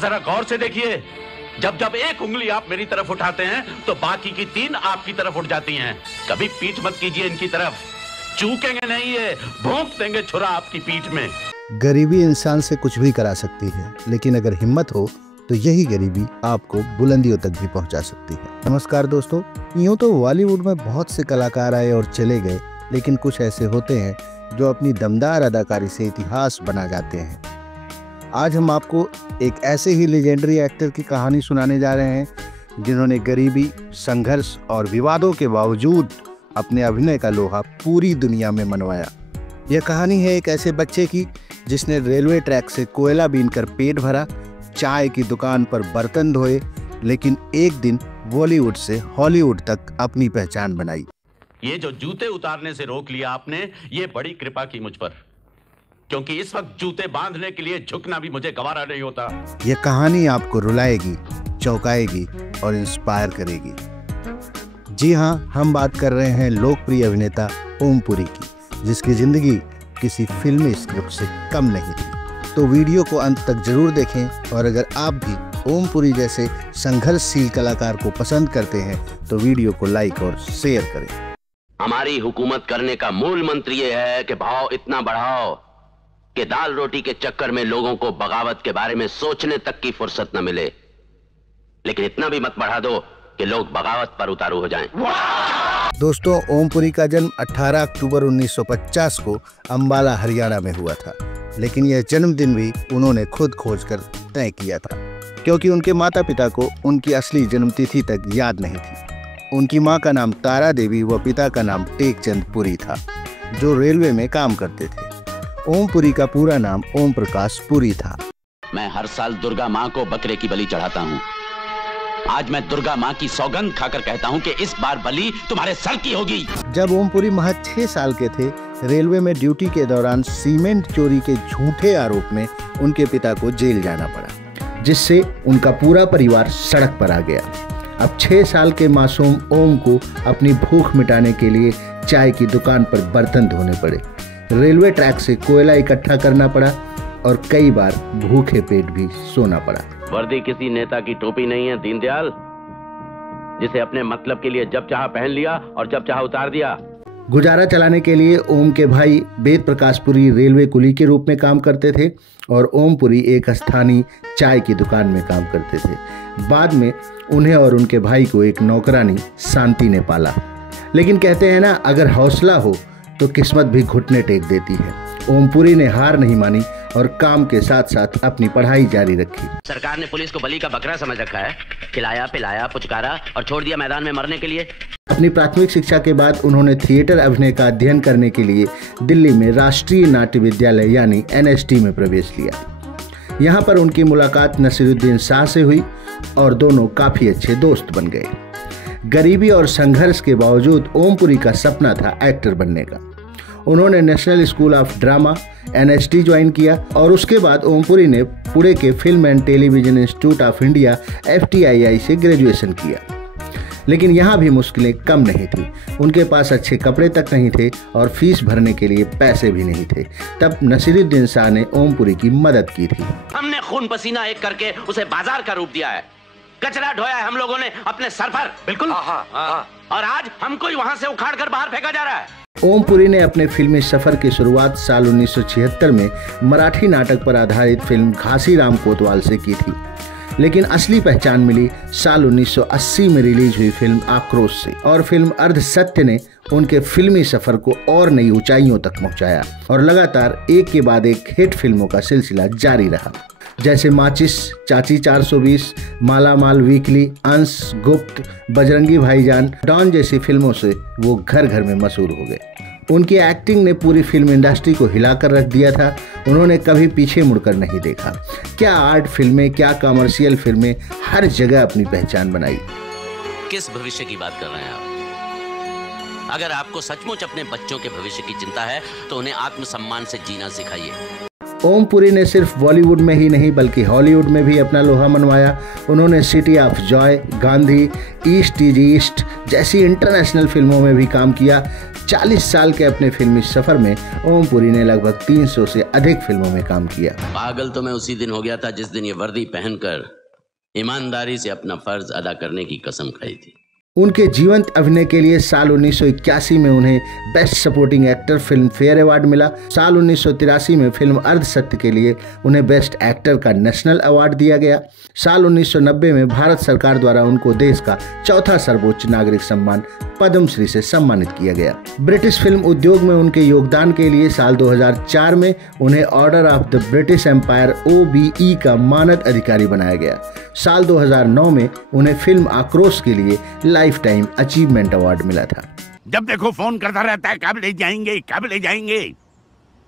जरा गौर से देखिए, जब जब एक उंगली आप मेरी तरफ उठाते हैं तो बाकी की 3 आपकी तरफ उठ जाती हैं। कभी पीठ मत कीजिए इनकी तरफ, चूकेंगे नहीं, ये भोंक देंगे छुरा आपकी पीठ में। गरीबी इंसान से कुछ भी करा सकती है, लेकिन अगर हिम्मत हो तो यही गरीबी आपको बुलंदियों तक भी पहुंचा सकती है। नमस्कार दोस्तों, यूं तो बॉलीवुड में बहुत से कलाकार आए और चले गए, लेकिन कुछ ऐसे होते हैं जो अपनी दमदार अदाकारी से इतिहास बना जाते हैं। आज हम आपको एक ऐसे ही लेजेंडरी एक्टर की कहानी सुनाने जा रहे हैं जिन्होंने गरीबी, संघर्ष और विवादों के बावजूद अपने अभिनय का लोहा पूरी दुनिया में मनवाया। यह कहानी है एक ऐसे बच्चे की जिसने रेलवे ट्रैक से कोयला बीनकर पेट भरा, चाय की दुकान पर बर्तन धोए, लेकिन एक दिन बॉलीवुड से हॉलीवुड तक अपनी पहचान बनाई। ये जो जूते उतारने से रोक लिया आपने, ये बड़ी कृपा की मुझ पर, क्योंकि इस वक्त जूते बांधने के लिए झुकना भी मुझे गवारा नहीं होता। यह कहानी आपको रुलाएगी, चौंकाएगी और इंस्पायर करेगी। जी हाँ, हम बात कर रहे हैं लोकप्रिय अभिनेता ओम पुरी की, जिसकी जिंदगी किसी फिल्मी स्क्रिप्ट से कम नहीं थी। तो वीडियो को अंत तक जरूर देखें, और अगर आप भी ओम पुरी जैसे संघर्षशील कलाकार को पसंद करते हैं तो वीडियो को लाइक और शेयर करें। हमारी हुकूमत करने का मूल मंत्र ये है कि भाव इतना बढ़ाओ कि दाल रोटी के चक्कर में लोगों को बगावत के बारे में सोचने तक की फुर्सत न मिले, लेकिन इतना भी मत बढ़ा दो कि लोग बगावत पर उतारू हो जाएं। दोस्तों, ओम पुरी का जन्म 18 अक्टूबर 1950 को अंबाला, हरियाणा में हुआ था, लेकिन यह जन्मदिन भी उन्होंने खुद खोजकर तय किया था, क्योंकि उनके माता पिता को उनकी असली जन्मतिथि तक याद नहीं थी। उनकी मां का नाम तारा देवी व पिता का नाम टेकचंद पुरी था, जो रेलवे में काम करते थे। ओम पुरी का पूरा नाम ओम प्रकाश पुरी था। मैं हर साल दुर्गा माँ को बकरे की बलि चढ़ाता हूँ। आज मैं दुर्गा माँ की सौगंध खाकर कहता हूँ कि इस बार बलि तुम्हारे सर की होगी। जब ओम पुरी महज 6 साल के थे, रेलवे में ड्यूटी के दौरान सीमेंट चोरी के झूठे आरोप में उनके पिता को जेल जाना पड़ा, जिससे उनका पूरा परिवार सड़क पर आ गया। अब 6 साल के मासूम ओम को अपनी भूख मिटाने के लिए चाय की दुकान पर बर्तन धोने पड़े, रेलवे ट्रैक से कोयला इकट्ठा करना पड़ा और कई बार भूखे पेट भी सोना पड़ा। वर्दी किसी नेता की टोपी नहीं है दीनदयाल, जिसे अपने मतलब के लिए जब चाहा पहन लिया और जब चाहा उतार दिया। गुजारा चलाने के लिए ओम के भाई वेद प्रकाश पुरी रेलवे कुली के रूप में काम करते थे और ओम पुरी एक स्थानीय चाय की दुकान में काम करते थे। बाद में उन्हें और उनके भाई को एक नौकरानी शांति ने पाला। लेकिन कहते हैं ना, अगर हौसला हो तो किस्मत भी घुटने टेक देती है। ओम पुरी ने हार नहीं मानी और काम के साथ साथ अपनी पढ़ाई जारी रखी। सरकार ने पुलिस को बलि का बकरा समझ रखा है, खिलाया पिलाया पुचकारा और छोड़ दिया मैदान में मरने के लिए। अपनी प्राथमिक शिक्षा के बाद उन्होंने थिएटर अभिनय का अध्ययन करने के लिए दिल्ली में राष्ट्रीय नाट्य विद्यालय यानी NST में प्रवेश लिया। यहाँ पर उनकी मुलाकात नसीरुद्दीन शाह से हुई और दोनों काफी अच्छे दोस्त बन गए। गरीबी और संघर्ष के बावजूद ओम पुरी का सपना था एक्टर बनने का। उन्होंने national school of drama NST join किया और उसके बाद ओम पुरी ने पुणे के film and television institute of India FTII से ग्रेजुएशन किया। लेकिन यहाँ भी मुश्किलें कम नहीं थी। उनके पास अच्छे कपड़े तक नहीं थे और फीस भरने के लिए पैसे भी नहीं थे। तब नसीरुद्दीन शाह ने ओम पुरी की मदद की थी। हमने खून पसीना एक करके उसे बाजार का रूप दिया है, कचरा ढोया है हम लोगों ने अपने सर पर। बिल्कुल। और आज हमको ही वहाँ से उखाड़ कर बाहर फेंका जा रहा है। ओम पुरी ने अपने फिल्मी सफर की शुरुआत साल 1976 में मराठी नाटक पर आधारित फिल्म घासीराम कोतवाल से की थी, लेकिन असली पहचान मिली साल 1980 में रिलीज हुई फिल्म आक्रोश से। और फिल्म अर्ध सत्य ने उनके फिल्मी सफर को और नई ऊंचाइयों तक पहुंचाया और लगातार एक के बाद एक हिट फिल्मों का सिलसिला जारी रहा, जैसे माचिस, चाची 420, माला माल वीकली, अंश, गुप्त, बजरंगी भाईजान, डॉन जैसी फिल्मों से वो घर घर में मशहूर हो गए। उनकी एक्टिंग ने पूरी फिल्म इंडस्ट्री को हिलाकर रख दिया था। उन्होंने कभी पीछे मुड़कर नहीं देखा। क्या आर्ट फिल्में, क्या कमर्शियल फिल्में, हर जगह अपनी पहचान बनाई। किस भविष्य की बात कर रहे हैं आप? अगर आपको सचमुच अपने बच्चों के भविष्य की चिंता है तो उन्हें आत्मसम्मान से जीना सिखाइए। ओम पुरी ने सिर्फ बॉलीवुड में ही नहीं बल्कि हॉलीवुड में भी अपना लोहा मनवाया। उन्होंने city of Joy, Gandhi, east is east जैसी इंटरनेशनल फिल्मों में भी काम किया। 40 साल के अपने फिल्मी सफर में ओम पुरी ने लगभग 300 से अधिक फिल्मों में काम किया। पागल तो मैं उसी दिन हो गया था जिस दिन ये वर्दी पहनकर ईमानदारी से अपना फर्ज अदा करने की कसम खाई थी। उनके जीवंत अभिनय के लिए साल 1981 में उन्हें best supporting actor film fair award मिला। साल 1983 में फिल्म अर्धसत्य के लिए उन्हें बेस्ट एक्टर का नेशनल अवार्ड दिया गया। साल 1990 में भारत सरकार द्वारा उनको देश का चौथा सर्वोच्च नागरिक सम्मान पद्मश्री से सम्मानित किया गया। ब्रिटिश फिल्म उद्योग में उनके योगदान के लिए साल 2004 में उन्हें Order of the British Empire OBE का मानद अधिकारी बनाया गया। साल 2009 में उन्हें फिल्म आक्रोश के लिए लाइफ टाइम अचीवमेंट अवार्ड मिला था। जब देखो फोन करता रहता है, कब ले जाएंगे कब ले जाएंगे।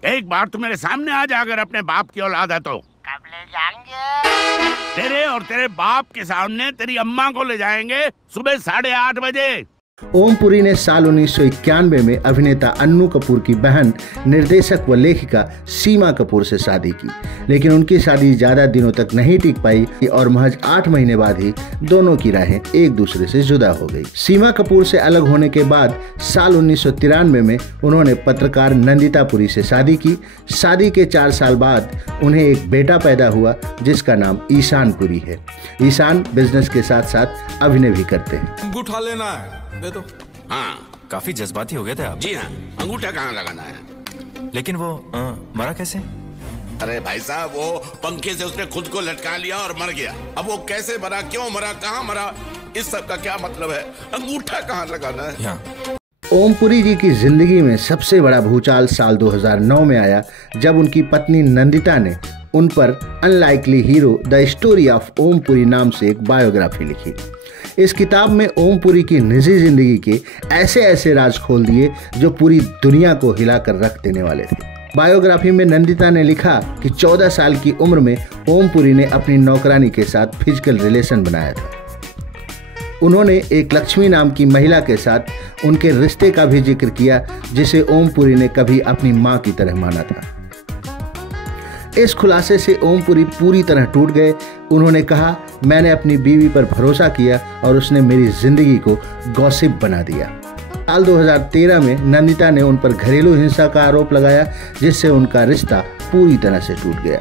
एक बार तो मेरे सामने आ जा, अगर अपने बाप की औलाद है तो। कब ले जाएंगे? तेरे और तेरे बाप के सामने तेरी अम्मा को ले जाएंगे सुबह 8:30 बजे। ओम पुरी ने साल 1991 में अभिनेता अन्नू कपूर की बहन निर्देशक व लेखिका सीमा कपूर से शादी की, लेकिन उनकी शादी ज्यादा दिनों तक नहीं टिक पाई और महज 8 महीने बाद ही दोनों की राहें एक दूसरे से जुदा हो गई। सीमा कपूर से अलग होने के बाद साल 1993 में उन्होंने पत्रकार नंदिता पुरी से शादी की। शादी के 4 साल बाद उन्हें एक बेटा पैदा हुआ जिसका नाम ईशान पुरी है। ईशान बिजनेस के साथ साथ अभिनय भी करते हैं। अंगूठा लेना है, दे दो। हाँ, काफी जज्बाती हो गए थे आप। जी हाँ, अंगूठा कहाँ लगाना है? लेकिन वो मरा कैसे? अरे भाई साहब, वो पंखे से उसने खुद को लटका लिया और मर गया। अब वो कैसे मरा, क्यों मरा, कहाँ मरा, इस सब का क्या मतलब है? अंगूठा कहाँ लगाना है? हाँ। ओम पुरी जी की जिंदगी में सबसे बड़ा भूचाल साल 2009 में आया जब उनकी पत्नी नंदिता ने उन पर unlikely hero the story of Om Puri नाम से एक बायोग्राफी लिखी। इस किताब में ओम पुरी की निजी जिंदगी के ऐसे ऐसे राज खोल दिए जो पूरी दुनिया को हिलाकर रख देने वाले थे। बायोग्राफी में नंदिता ने लिखा कि 14 साल की उम्र में ओम पुरी ने अपनी नौकरानी के साथ फिजिकल रिलेशन बनाया था। उन्होंने एक लक्ष्मी नाम की महिला के साथ उनके रिश्ते का भी जिक्र किया जिसे ओम पुरी ने कभी अपनी मां की तरह माना था। इस खुलासे से ओम पुरी पूरी तरह टूट गए। उन्होंने कहा, मैंने अपनी बीवी पर भरोसा किया और उसने मेरी जिंदगी को गॉसिप बना दिया। साल 2013 में नंदिता ने उन पर घरेलू हिंसा का आरोप लगाया जिससे उनका रिश्ता पूरी तरह से टूट गया।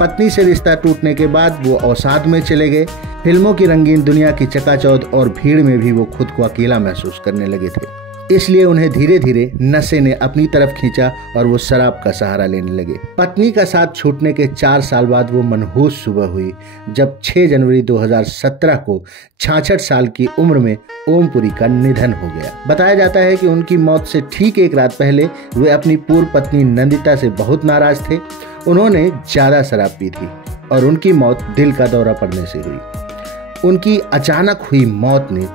पत्नी से रिश्ता टूटने के बाद वो अवसाद में चले गए। फिल्मों की रंगीन दुनिया की चकाचौंध और भीड़ में भी वो खुद को अकेला महसूस करने लगे थे। इसलिए उन्हें धीरे धीरे नशे ने अपनी तरफ खींचा और वो शराब का सहारा लेने लगे। पत्नी का साथ छूटने के 4 साल बाद वो मनहूस सुबह हुई जब 6 जनवरी 2017 को 66 साल की उम्र में ओम पुरी का निधन हो गया। बताया जाता है कि उनकी मौत से ठीक 1 रात पहले वे अपनी पूर्व पत्नी नंदिता से बहुत नाराज थे। उन्होंने ज्यादा शराब पी थी और उनकी मौत दिल का दौरा पड़ने से हुई। उनकी अचानक हुई मौत ने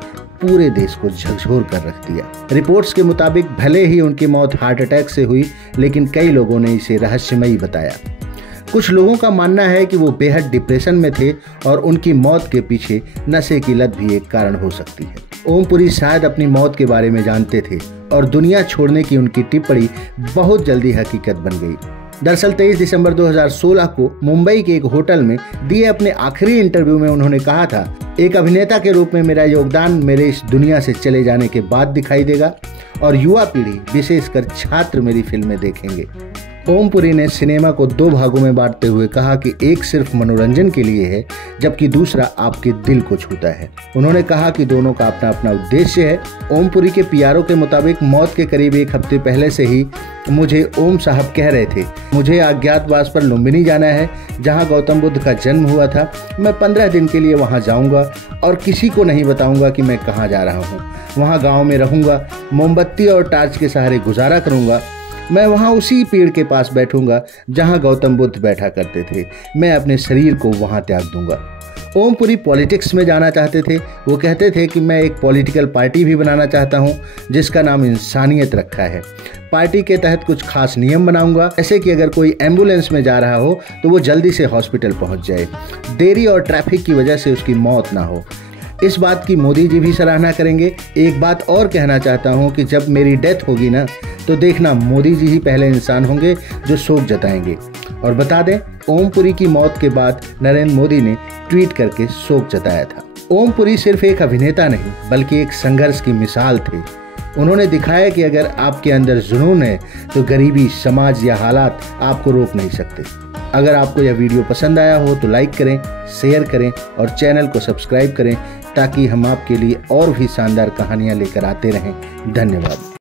पूरे देश को झकझोर कर रख दिया। रिपोर्ट्स के मुताबिक भले ही उनकी मौत हार्ट अटैक से हुई, लेकिन कई लोगों ने इसे रहस्यमयी बताया। कुछ लोगों का मानना है कि वो बेहद डिप्रेशन में थे और उनकी मौत के पीछे नशे की लत भी एक कारण हो सकती है। ओम पुरी शायद अपनी मौत के बारे में जानते थे और दुनिया छोड़ने की उनकी टिप्पणी बहुत जल्दी हकीकत बन गई। दरअसल 23 दिसंबर 2016 को मुंबई के एक होटल में दिए अपने आखिरी इंटरव्यू में उन्होंने कहा था, एक अभिनेता के रूप में मेरा योगदान मेरे इस दुनिया से चले जाने के बाद दिखाई देगा और युवा पीढ़ी विशेषकर छात्र मेरी फिल्में देखेंगे। ओम पुरी ने सिनेमा को 2 भागों में बांटते हुए कहा कि एक सिर्फ मनोरंजन के लिए है जबकि दूसरा आपके दिल को छूता है। उन्होंने कहा कि दोनों का अपना अपना उद्देश्य है। ओम पुरी के पीआरओ के मुताबिक मौत के करीब 1 हफ्ते पहले से ही मुझे ओम साहब कह रहे थे, मुझे अज्ञातवास पर लुम्बिनी जाना है जहां गौतम बुद्ध का जन्म हुआ था। मैं 15 दिन के लिए वहां जाऊंगा और किसी को नहीं बताऊंगा कि मैं कहां जा रहा हूं। वहां गांव में रहूंगा, मोमबत्ती और टार्च के सहारे गुजारा करूंगा। मैं वहां उसी पेड़ के पास बैठूंगा जहां गौतम बुद्ध बैठा करते थे। मैं अपने शरीर को वहां त्याग दूंगा। ओम पुरी पॉलिटिक्स में जाना चाहते थे। वो कहते थे कि मैं एक पॉलिटिकल पार्टी भी बनाना चाहता हूं जिसका नाम इंसानियत रखा है। पार्टी के तहत कुछ खास नियम बनाऊंगा, जैसे कि अगर कोई एम्बुलेंस में जा रहा हो तो वो जल्दी से हॉस्पिटल पहुंच जाए, देरी और ट्रैफिक की वजह से उसकी मौत ना हो। इस बात की मोदी जी भी सराहना करेंगे। एक बात और कहना चाहता हूं कि जब मेरी डेथ होगी ना तो देखना मोदी जी ही पहले इंसान होंगे जो शोक जताएंगे। और बता दें, ओम पुरी की मौत के बाद नरेंद्र मोदी ने ट्वीट करके शोक जताया था। ओम पुरी सिर्फ एक अभिनेता नहीं बल्कि एक संघर्ष की मिसाल थे। उन्होंने दिखाया कि अगर आपके अंदर जुनून है तो गरीबी, समाज या हालात आपको रोक नहीं सकते। अगर आपको यह वीडियो पसंद आया हो तो लाइक करें, शेयर करें और चैनल को सब्सक्राइब करें ताकि हम आपके लिए और भी शानदार कहानियां लेकर आते रहें। धन्यवाद।